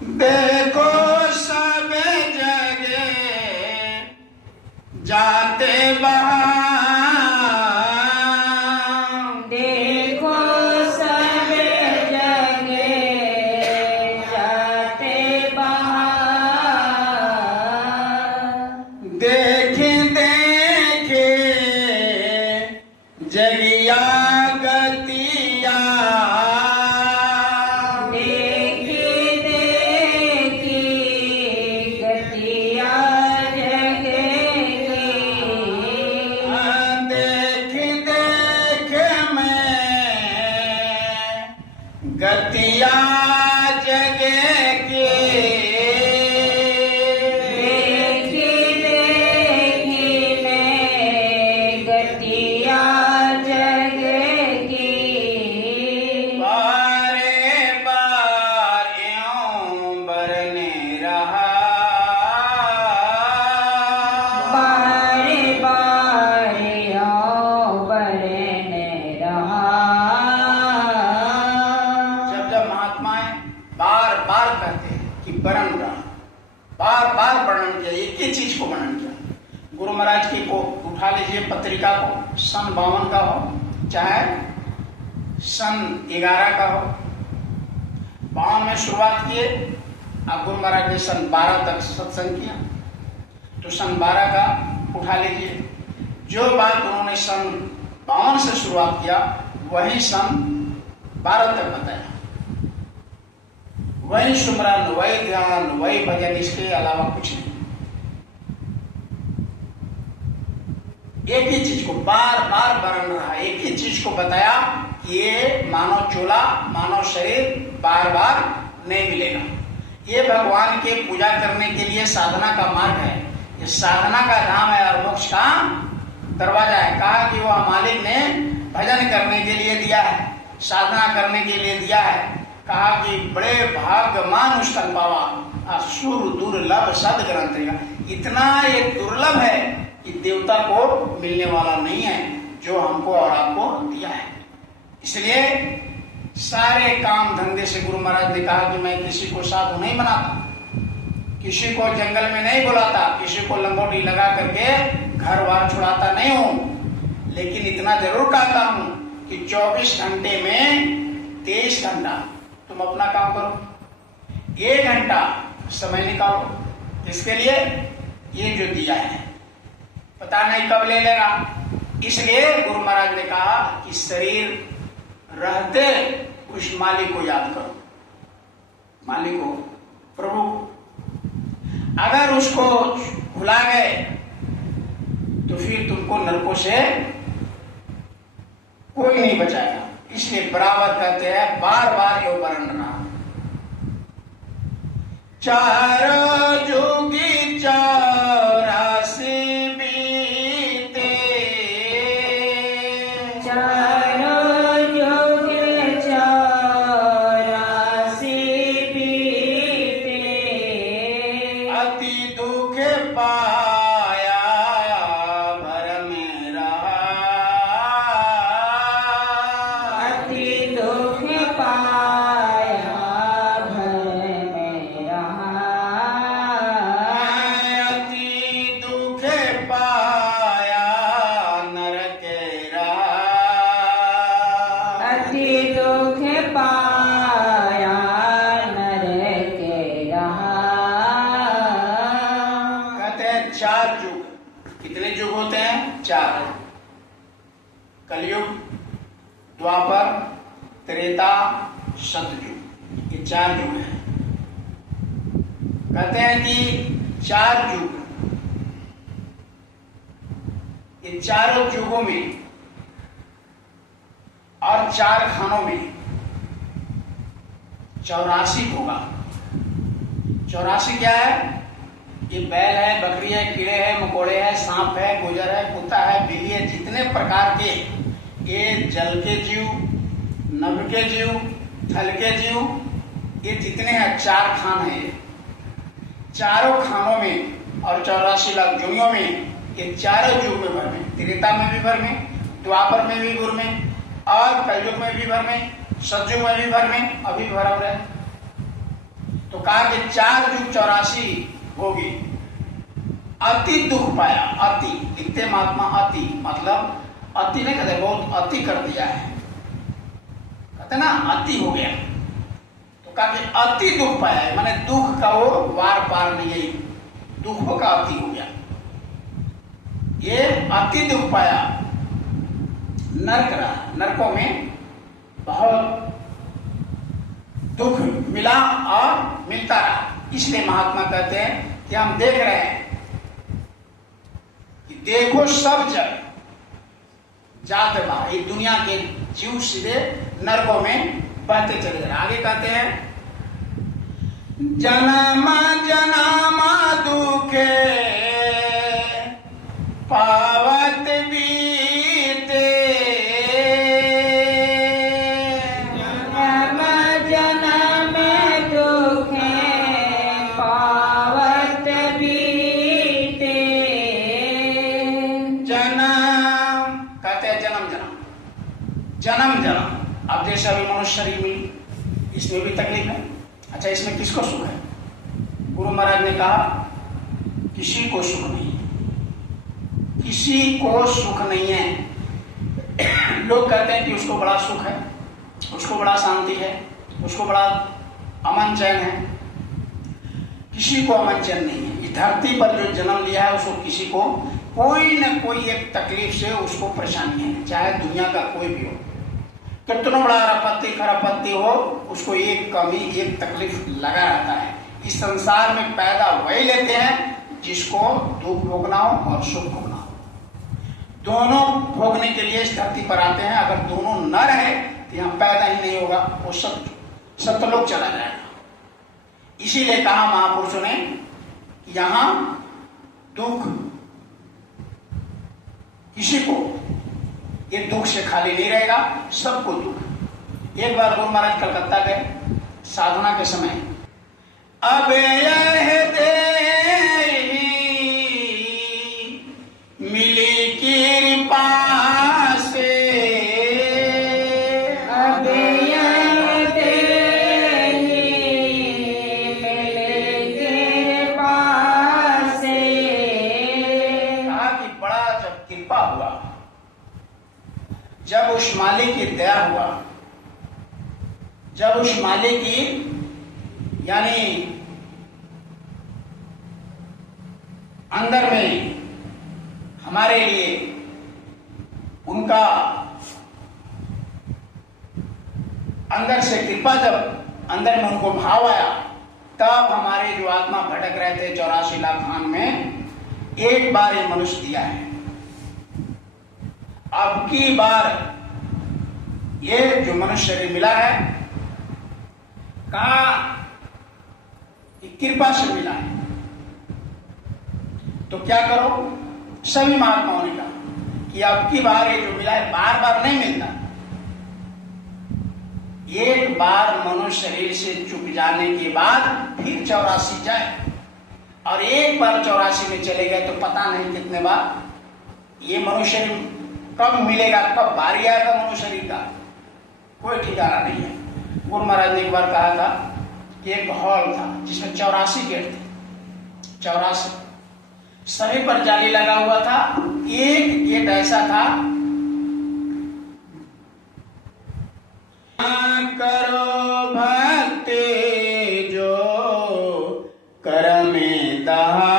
देखो सब जगह जाते बाहर, देखो सब जगह जाते बाहर। देखे देखे जगिया गतिया, देखी देखी गतिया जगेगी। देख देख में गतिया जगे के, देखी देखी में गतिया जगेगी। बारे बार यूं बरने रहा, बारे बारे आओ बरने रहा। जब जब महात्माएं बार बार कहते हैं कि वर्णन रहा, बार बार वर्णन किया, एक ही चीज को वर्णन किया। गुरु महाराज की को उठा लीजिए पत्रिका को, सन 52 का हो चाहे सन 11 का हो, 52 में शुरुआत किए, अब गुरु महाराज ने सन 12 तक सत्संग किया, तो सन 12 का उठा लीजिए। जो बात उन्होंने सन 52 से शुरुआत किया वही सन 12 तक बताया, वही सुमरन, वही ध्यान, वही भजन, इसके अलावा कुछ नहीं। एक ही चीज को बार बार वर्णन रहा, एक ही चीज को बताया कि ये मानव चोला, मानव शरीर बार बार नहीं मिलेगा। ये भगवान के पूजा करने के लिए साधना का मार्ग है, ये साधना का धाम है और मोक्ष का दरवाजा है। कहा कि वह मालिक ने भजन करने के लिए दिया है, साधना करने के लिए दिया है। कहा कि बड़े भाग्यमान उष्टन पावा असुर दुर्लभ सद ग्रंथ, इतना ये दुर्लभ है कि देवता को मिलने वाला नहीं है जो हमको और आपको दिया है। इसलिए सारे काम धंधे से गुरु महाराज ने कहा कि मैं किसी को साधु नहीं बनाता, किसी को जंगल में नहीं बुलाता, किसी को लंगोटी लगा करके घर बार छुड़ाता नहीं हूं, लेकिन इतना जरूर कहता हूं कि 24 घंटे में 23 घंटा तुम अपना काम करो, 1 घंटा समय निकालो। इसके लिए ये जो दिया है पता नहीं कब ले लेगा, इसलिए गुरु महाराज ने कहा कि शरीर रहते उस मालिक को याद करो, मालिक को, प्रभु। अगर उसको भुला गए तो फिर तुमको नरकों से कोई नहीं बचाएगा। इसलिए बराबर कहते हैं, बार बार यो वर्णन रहा। चारों जुगी 84 बीते, चारों युग 84 बीते। अति दुख पाया भर में रहा, अति दुख पाया भय में रहा। अति दुख पाया नरक रहा, अति दुख पाया नरक रहा। कहते हैं 4 युग। कितने युग होते हैं? 4। कलयुग, द्वापर, त्रेता, सतयुग, ये 4 युग हैं। कहते हैं कि 4 युग, ये चारों युगों में और 4 खानों में 84 होगा। 84 क्या है? ये बैल है, बकरी है, कीड़े हैं, मकोड़े हैं, सांप है, गुजर है, कुत्ता है, बिल्ली है, जितने प्रकार के ये जल के जीव, नभ के जीव, थल के जीव, ये जितने हैं 4 खान है। ये चारों खानों में और 84 लाख युगों में, ये चारों युग में भर में, त्रेता में भी भर में, द्वापर में भी भर में, और कलयुग में भी भर में, सतयुग में भी भर में, अभी भरा रहे। तो कहा कि 4 जुग 84 होगी। अति दुख पाया, अति लिखते महात्मा, अति मतलब अति नहीं कहते, बहुत अति कर दिया है, कहते ना अति हो गया। तो कहा कि अति दुख पाया है, माने दुख का वो वार पार नहीं है, दुखों का अति हो गया। ये अति दुख पाया, नरक रहा, नरकों में बहुत दुख मिला और मिलता रहा। इसलिए महात्मा कहते हैं कि हम देख रहे हैं कि देखो सब जग जात बा, ये दुनिया के जीव सीधे नरकों में बहते चले जा रहे। आगे कहते हैं जन्म जन्म दुखे पावत बीते, जन्म जन्म दुखे पावत बीते। जन्म कहते हैं जन्म जन्म, जन्म जन्म। अब जैसे अभी मनुष्य शरीर मिली, इसमें भी तकलीफ है। अच्छा, इसमें किसको सुख है? गुरु महाराज ने कहा किसी को सुख नहीं है, किसी को सुख नहीं है। लोग कहते हैं कि उसको बड़ा सुख है, उसको बड़ा शांति है, उसको बड़ा अमन चैन है। किसी को अमन चैन नहीं है। इस धरती पर जो जन्म लिया है उसको किसी को कोई न कोई एक तकलीफ से उसको परेशानी है, चाहे दुनिया का कोई भी हो, कितना बड़ा आपत्ति खरापत्ति हो, उसको एक कमी एक तकलीफ लगा रहता है। इस संसार में पैदा वही लेते हैं जिसको दुख भोगना हो और सुख भोगना हो। दोनों भोगने के लिए इस धरती पर आते हैं। अगर दोनों न रहे तो यहाँ पैदा ही नहीं होगा, वो सब सतलोक चला जाएगा। इसीलिए कहा महापुरुषों ने यहाँ दुख किसी को ये दुख से खाली नहीं रहेगा, सबको दुख। एक बार गुरु महाराज कलकत्ता गए साधना के समय, अब यह देही मिली कृपा से, अब यह देही मिली कृपा से। कहा कि बड़ा जब कृपा हुआ, जब उस मालिक की दया हुआ, जब उस मालिक की यानी अंदर में हमारे लिए उनका अंदर से कृपा, जब अंदर में उनको भाव आया, तब हमारे जो आत्मा भटक रहे थे 84 लाख खान में, एक बार ये मनुष्य दिया है। अब की बार ये जो मनुष्य शरीर मिला है, कहा कि कृपा से मिला है, तो क्या करो? सभी महात्माओं ने कहा कि अब की बार ये जो मिला है बार बार नहीं मिलता। एक बार मनुष्य शरीर से चुक जाने के बाद फिर 84 जाए, और एक बार 84 में चले गए तो पता नहीं कितने बार ये मनुष्य शरीर कब मिलेगा, कब बारी आएगा मनुष्य शरीर का, कोई ठिकाना नहीं है। गुरु महाराज ने एक बार कहा था कि एक हॉल था जिसमें 84 गेट थे, 84 सभी पर जाली लगा हुआ था। एक गेट ऐसा था, करो भक्ति जो कर में दहा,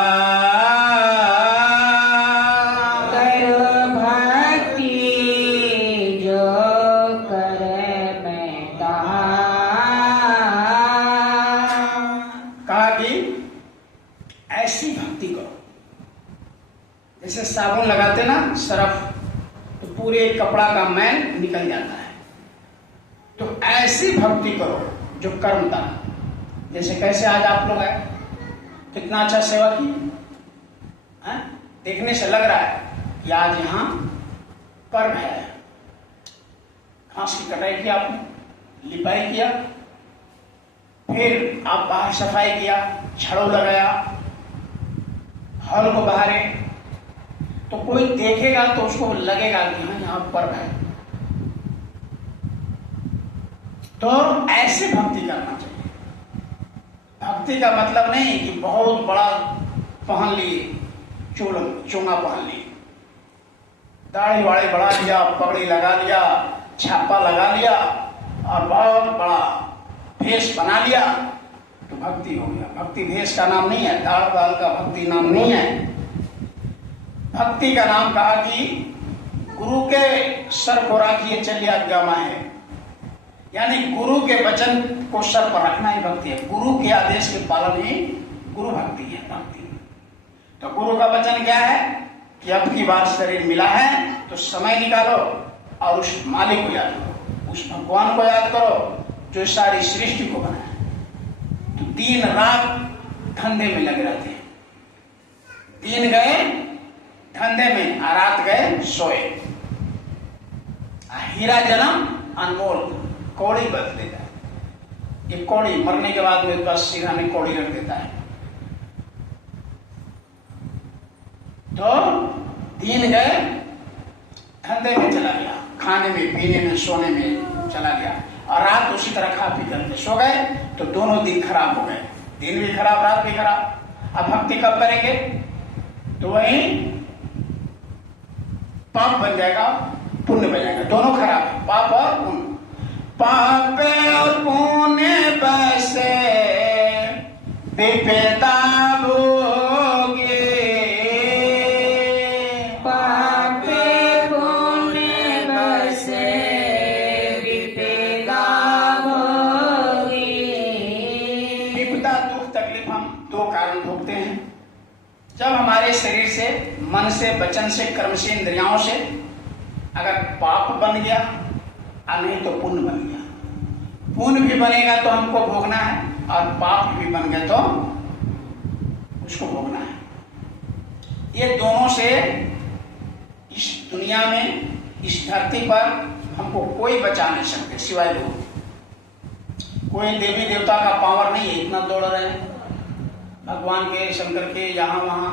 जैसे साबुन लगाते ना सरफ, तो पूरे कपड़ा का मैल निकल जाता है। तो ऐसी भक्ति करो जो कर्मता, जैसे कैसे आज आप लोग आए, कितना अच्छा सेवा की है? देखने से लग रहा है कि आज यहाँ कर्म है। घास की कटाई की आपने, लिपाई किया, फिर आप बाहर सफाई किया, झाड़ू लगाया, हॉल को बहारे, तो कोई देखेगा तो उसको लगेगा कि हाँ यहाँ पर्व है। तो ऐसे भक्ति करना चाहिए। भक्ति का मतलब नहीं कि बहुत बड़ा पहन लिए, चोंगा पहन लिए, दाढ़ी वाड़ी बढ़ा लिया, पगड़ी लगा लिया, छापा लगा लिया और बहुत बड़ा भेष बना लिया तो भक्ति हो गया। भक्ति भेष का नाम नहीं है, दाढ़ बाल का भक्ति नाम नहीं है। भक्ति का नाम कहा कि गुरु के सर को राखिए चलिए आज्ञा है, यानी गुरु के वचन को सर पर रखना ही भक्ति है। गुरु के आदेश के पालन ही गुरु भक्ति है। भक्ति तो गुरु का वचन क्या है कि अब की बार शरीर मिला है तो समय निकालो और उस मालिक को याद करो, उस भगवान को याद करो जो सारी सृष्टि को बनाया। तो दिन रात धंधे में लगे रहते हैं, दिन गए धंधे में और रात गए सोए। हीरा जन्म अनमोल, कौड़ी बदल देता है। एक कौड़ी मरने के बाद में बस सिरा में कौड़ी रख देता है। तो दिन गए धंधे में चला गया, खाने में पीने में सोने में चला गया और रात उसी तरह खा पी करके सो गए तो दोनों दिन खराब हो गए, दिन भी खराब रात भी खराब। अब भक्ति कब करेंगे तो वही पाप बन जाएगा, पुण्य बन जाएगा, दोनों खराब है, पाप और पुण्य। पाप और पुण्य बसे विपदा भोगे, पाप पुण्य बसे विपदा भोगे। विपदा दुख तकलीफ हम दो कारण भोगते हैं। जब हमारे शरीर से, मन से, वचन से, कर्म से, इंद्रियों से अगर पाप बन गया और नहीं तो पुण्य बन गया। पुण्य भी बनेगा तो हमको भोगना है और पाप भी बन गए तो उसको भोगना है। ये दोनों से इस दुनिया में, इस धरती पर हमको कोई बचा नहीं सकते सिवाय गुरु। कोई देवी देवता का पावर नहीं है, इतना दौड़ रहे हैं भगवान के, शंकर के, यहाँ वहां